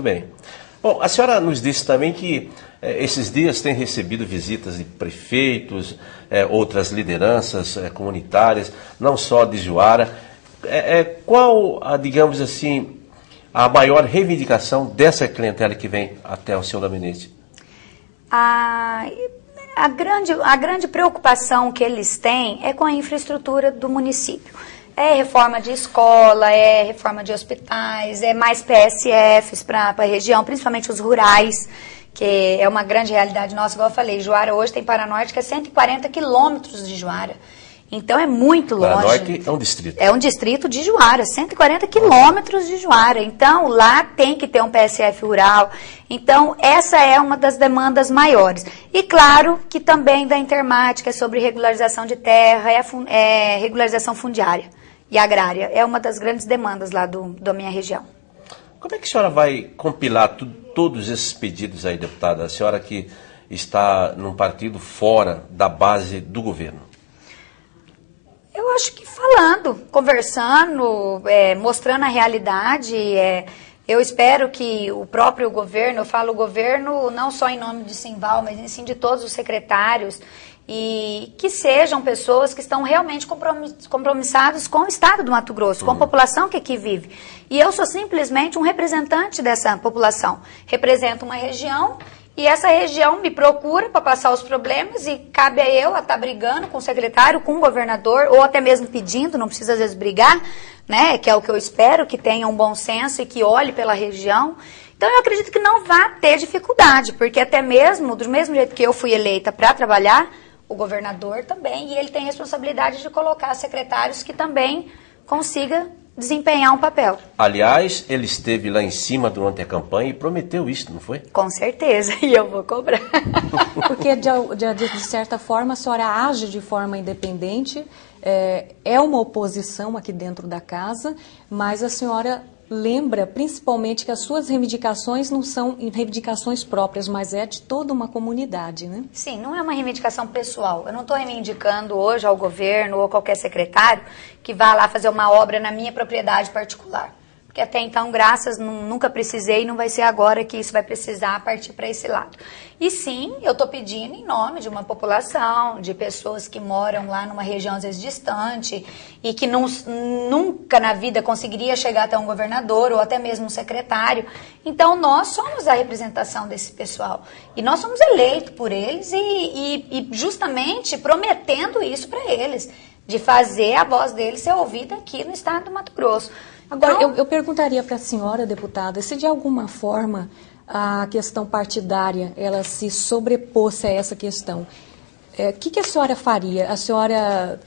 Bem. Bom, a senhora nos disse também que esses dias tem recebido visitas de prefeitos, outras lideranças comunitárias, não só de Juara. Qual, digamos assim, a maior reivindicação dessa clientela que vem até o senhor gabinete? A grande preocupação que eles têm é com a infraestrutura do município. É reforma de escola, é reforma de hospitais, é mais PSFs para a região, principalmente os rurais, que é uma grande realidade nossa, igual eu falei. Juara hoje tem Paranorte, que é 140 quilômetros de Juara. Então é muito longe. Paranorte é um distrito. É um distrito de Juara, 140 quilômetros de Juara. Então lá tem que ter um PSF rural. Então essa é uma das demandas maiores. E claro que também da Intermate, que é sobre regularização de terra, é regularização fundiária e agrária. É uma das grandes demandas lá da minha região. Como é que a senhora vai compilar todos esses pedidos aí, deputada? A senhora que está num partido fora da base do governo. Eu acho que falando, conversando, mostrando a realidade. Eu espero que o próprio governo, eu falo governo não só em nome de Simval, mas sim de todos os secretários, e que sejam pessoas que estão realmente compromissadas com o estado do Mato Grosso, com a população que aqui vive. E eu sou simplesmente um representante dessa população. Represento uma região e essa região me procura para passar os problemas e cabe a eu estar brigando com o secretário, com o governador, ou até mesmo pedindo, não precisa às vezes brigar, né? Que é o que eu espero, que tenha um bom senso e que olhe pela região. Então eu acredito que não vai ter dificuldade, porque até mesmo, do mesmo jeito que eu fui eleita para trabalhar, o governador também, e ele tem responsabilidade de colocar secretários que também consiga desempenhar um papel. Aliás, ele esteve lá em cima durante a campanha e prometeu isso, não foi? Com certeza, e eu vou cobrar. Porque, de certa forma, a senhora age de forma independente, é uma oposição aqui dentro da casa, mas a senhora lembra principalmente que as suas reivindicações não são reivindicações próprias, mas é de toda uma comunidade, né? Sim, não é uma reivindicação pessoal. Eu não estou reivindicando hoje ao governo ou qualquer secretário que vá lá fazer uma obra na minha propriedade particular. Porque até então, nunca precisei e não vai ser agora que isso vai precisar partir para esse lado. E sim, eu estou pedindo em nome de uma população, de pessoas que moram lá numa região às vezes distante e que nunca na vida conseguiria chegar até um governador ou até mesmo um secretário. Então, nós somos a representação desse pessoal. E nós somos eleitos por eles e justamente prometendo isso para eles, de fazer a voz deles ser ouvida aqui no estado do Mato Grosso. Agora, eu perguntaria para a senhora, deputada, se de alguma forma a questão partidária ela se sobrepôs a essa questão. O que a senhora faria? A senhora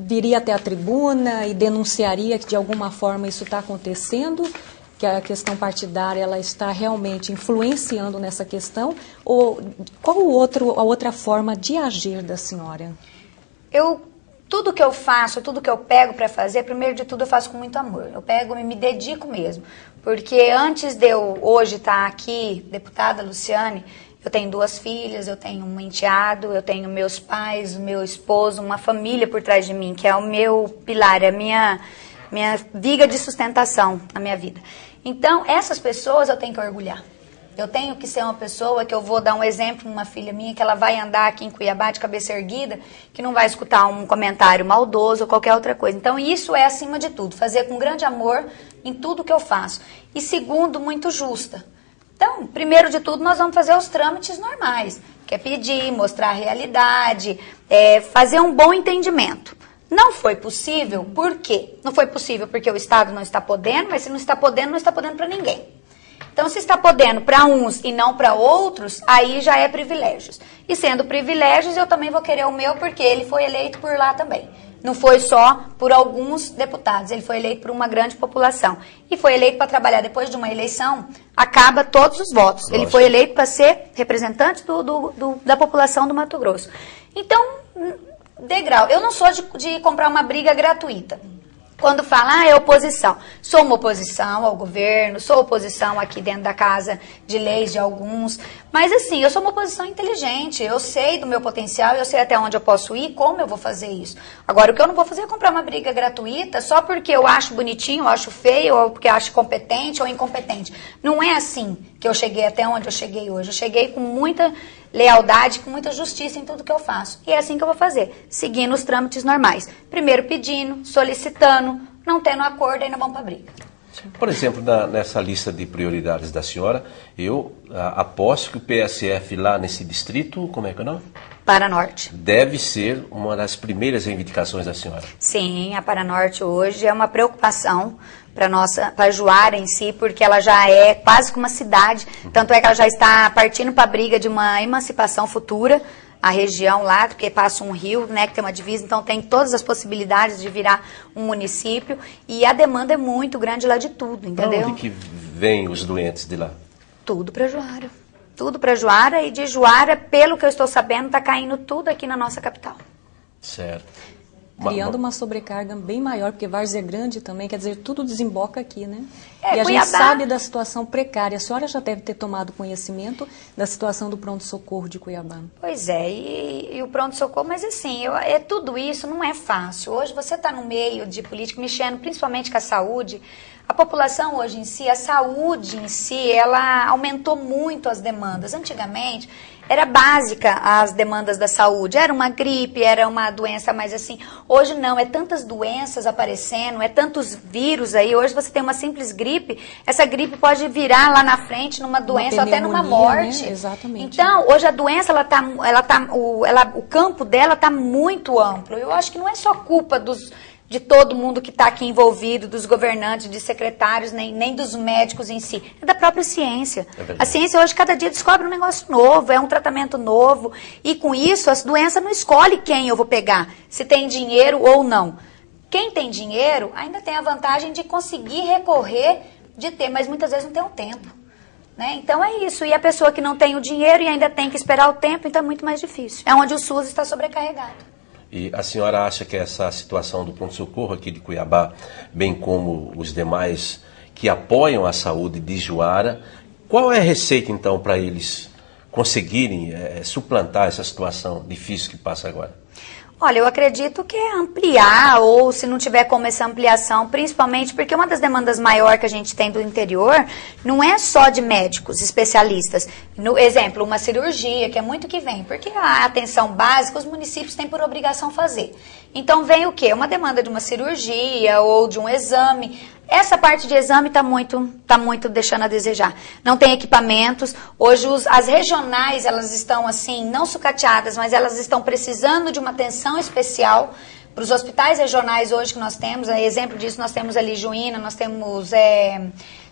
viria até a tribuna e denunciaria que de alguma forma isso está acontecendo? Que a questão partidária ela está realmente influenciando nessa questão? Ou qual a outra forma de agir da senhora? Tudo que eu faço, tudo que eu pego para fazer, primeiro de tudo eu faço com muito amor. Eu pego e me dedico mesmo. Porque antes de eu hoje estar aqui, deputada Luciane, eu tenho 2 filhas, eu tenho um enteado, eu tenho meus pais, o meu esposo, uma família por trás de mim, que é o meu pilar, é a minha viga de sustentação na minha vida. Então, essas pessoas eu tenho que orgulhar. Eu tenho que ser uma pessoa que eu vou dar um exemplo, uma filha minha, que ela vai andar aqui em Cuiabá de cabeça erguida, que não vai escutar um comentário maldoso ou qualquer outra coisa. Então, isso é acima de tudo, fazer com grande amor em tudo que eu faço. E segundo, muito justa. Então, primeiro de tudo, nós vamos fazer os trâmites normais, que é pedir, mostrar a realidade, fazer um bom entendimento. Não foi possível, por quê? Não foi possível porque o Estado não está podendo, mas se não está podendo, não está podendo para ninguém. Então, se está podendo para uns e não para outros, aí já é privilégios. E sendo privilégios, eu também vou querer o meu, porque ele foi eleito por lá também. Não foi só por alguns deputados, ele foi eleito por uma grande população. E foi eleito para trabalhar depois de uma eleição, acaba todos os votos. Nossa. Ele foi eleito para ser representante da população do Mato Grosso. Então, degrau, eu não sou de comprar uma briga gratuita. Quando fala, é oposição. Sou uma oposição ao governo, sou oposição aqui dentro da casa de leis de alguns. Mas assim, eu sou uma oposição inteligente. Eu sei do meu potencial, eu sei até onde eu posso ir, como eu vou fazer isso. Agora, o que eu não vou fazer é comprar uma briga gratuita só porque eu acho bonitinho, eu acho feio, ou porque eu acho competente ou incompetente. Não é assim que eu cheguei até onde eu cheguei hoje. Eu cheguei com muita lealdade, com muita justiça em tudo que eu faço. E é assim que eu vou fazer, seguindo os trâmites normais. Primeiro pedindo, solicitando, não tendo acordo, aí não vamos para briga. Por exemplo, nessa lista de prioridades da senhora, eu aposto que o PSF lá nesse distrito, como é que é o nome? Paranorte. Deve ser uma das primeiras reivindicações da senhora. Sim, a Paranorte hoje é uma preocupação para Juara em si, porque ela já é quase que uma cidade, tanto é que ela já está partindo para a briga de uma emancipação futura, a região lá, porque passa um rio, né, que tem uma divisa, então tem todas as possibilidades de virar um município, e a demanda é muito grande lá de tudo, entendeu? Para onde que vêm os doentes de lá? Tudo para Juara. Tudo para Juara, e de Juara, pelo que eu estou sabendo, está caindo tudo aqui na nossa capital. Certo. Criando uma sobrecarga bem maior, porque Várzea é grande também, quer dizer, tudo desemboca aqui, né? É, e a Cuiabá... gente sabe da situação precária. A senhora já deve ter tomado conhecimento da situação do pronto-socorro de Cuiabá. Pois é, e o pronto-socorro, mas assim, tudo isso não é fácil. Hoje você está no meio de política, mexendo principalmente com a saúde. A população hoje em si, a saúde em si, ela aumentou muito as demandas. Antigamente, era básica as demandas da saúde. Era uma gripe, era uma doença mais assim. Hoje não, é tantas doenças aparecendo, é tantos vírus aí. Hoje você tem uma simples gripe, essa gripe pode virar lá na frente numa doença ou até numa morte. Né? Exatamente. Então, hoje a doença, o campo dela está muito amplo. Eu acho que não é só culpa de todo mundo que está aqui envolvido, dos governantes, de secretários, nem dos médicos em si. É da própria ciência. A ciência hoje, cada dia, descobre um negócio novo, é um tratamento novo. E com isso, a doença não escolhe quem eu vou pegar, se tem dinheiro ou não. Quem tem dinheiro ainda tem a vantagem de conseguir recorrer, de ter, mas muitas vezes não tem o tempo. Né? Então é isso. E a pessoa que não tem o dinheiro e ainda tem que esperar o tempo, então é muito mais difícil. É onde o SUS está sobrecarregado. E a senhora acha que essa situação do pronto-socorro aqui de Cuiabá, bem como os demais que apoiam a saúde de Juara, qual é a receita, então, para eles conseguirem suplantar essa situação difícil que passa agora? Olha, eu acredito que é ampliar, ou se não tiver como essa ampliação, principalmente porque uma das demandas maiores que a gente tem do interior não é só de médicos, especialistas. No exemplo, uma cirurgia, que é muito que vem, porque a atenção básica os municípios têm por obrigação fazer. Então vem o quê? Uma demanda de uma cirurgia ou de um exame. Essa parte de exame está muito deixando a desejar. Não tem equipamentos. Hoje as regionais, elas estão assim, não sucateadas, mas elas estão precisando de uma atenção especial. Para os hospitais regionais hoje que nós temos, exemplo disso, nós temos ali Juína, nós temos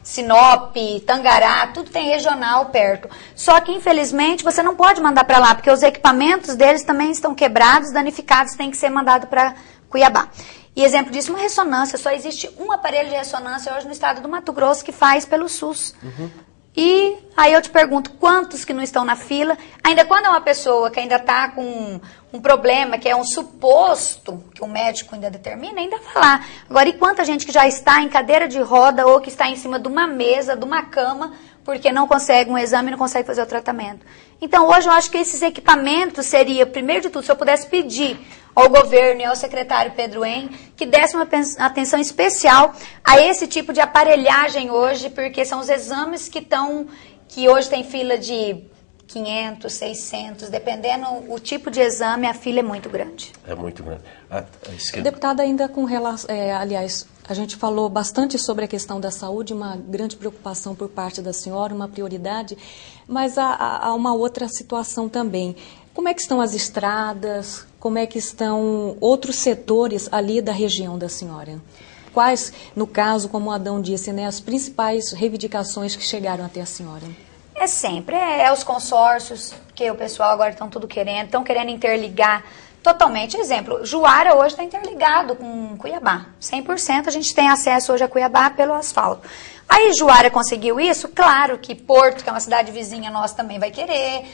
Sinop, Tangará, tudo tem regional perto. Só que, infelizmente, você não pode mandar para lá, porque os equipamentos deles também estão quebrados, danificados, tem que ser mandado para Cuiabá. E exemplo disso, uma ressonância. Só existe um aparelho de ressonância hoje no estado do Mato Grosso que faz pelo SUS. Uhum. E aí eu te pergunto, quantos que não estão na fila? Ainda quando é uma pessoa que ainda está com um problema, que é um suposto, que o médico ainda determina, ainda vai lá. Agora, e quanta gente que já está em cadeira de roda ou que está em cima de uma mesa, de uma cama, porque não consegue um exame, não consegue fazer o tratamento. Então, hoje eu acho que esses equipamentos seria, primeiro de tudo, se eu pudesse pedir ao governo e ao secretário Pedro Henrique que desse uma atenção especial a esse tipo de aparelhagem hoje, porque são os exames que hoje tem fila de 500, 600, dependendo o tipo de exame, a fila é muito grande. É muito grande. Deputada, ainda com relação, aliás, a gente falou bastante sobre a questão da saúde, uma grande preocupação por parte da senhora, uma prioridade, mas há uma outra situação também. Como é que estão as estradas? Como é que estão outros setores ali da região da senhora? Quais, no caso, como o Adão disse, né, as principais reivindicações que chegaram até a senhora? É sempre, os consórcios, que o pessoal agora estão querendo interligar Totalmente. Exemplo, Juara hoje está interligado com Cuiabá. 100% a gente tem acesso hoje a Cuiabá pelo asfalto. Aí Juara conseguiu isso? Claro que Porto, que é uma cidade vizinha nossa, também vai querer.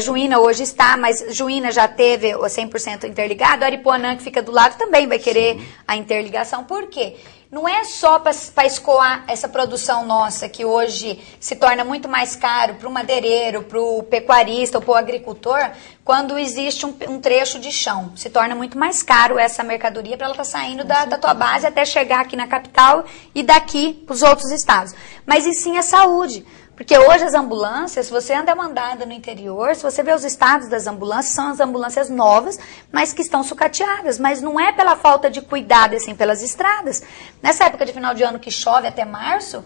Juína hoje está, mas Juína já teve o 100% interligado. Aripuanã, que fica do lado, também vai querer a interligação. Por quê? Não é só para escoar essa produção nossa, que hoje se torna muito mais caro para o madeireiro, para o pecuarista ou para o agricultor, quando existe um trecho de chão. Se torna muito mais caro essa mercadoria para ela estar saindo da tua base até chegar aqui na capital e daqui para os outros estados. Mas e sim a saúde. Porque hoje as ambulâncias, se você anda mandada no interior, se você vê os estados das ambulâncias, são as ambulâncias novas, mas que estão sucateadas. Mas não é pela falta de cuidado, assim, pelas estradas. Nessa época de final de ano que chove até março,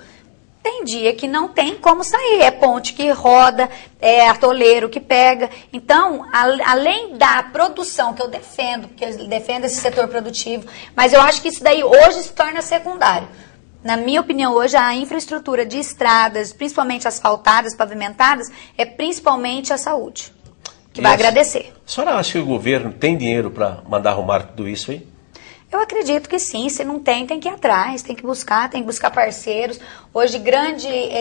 tem dia que não tem como sair. É ponte que roda, é atoleiro que pega. Então, além da produção que eu defendo, porque eu defendo esse setor produtivo, mas eu acho que isso daí hoje se torna secundário. Na minha opinião, hoje, a infraestrutura de estradas, principalmente asfaltadas, pavimentadas, é principalmente a saúde, que vai agradecer. A senhora acha que o governo tem dinheiro para mandar arrumar tudo isso aí? Eu acredito que sim. Se não tem, tem que ir atrás, tem que buscar parceiros. Hoje,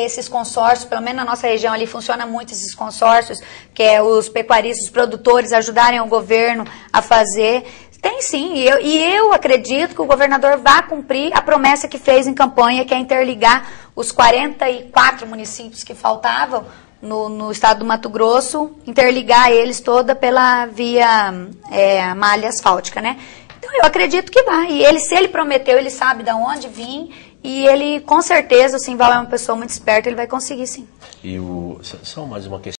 esses consórcios, pelo menos na nossa região ali, funciona muito esses consórcios, que é os pecuaristas, os produtores ajudarem o governo a fazer. Tem sim, e eu acredito que o governador vai cumprir a promessa que fez em campanha, que é interligar os 44 municípios que faltavam no estado do Mato Grosso, interligar eles toda pela via malha asfáltica, né? Então eu acredito que vai, e se ele prometeu, ele sabe de onde vir, e ele com certeza, o Simval é uma pessoa muito esperta, ele vai conseguir sim. E só mais uma questão.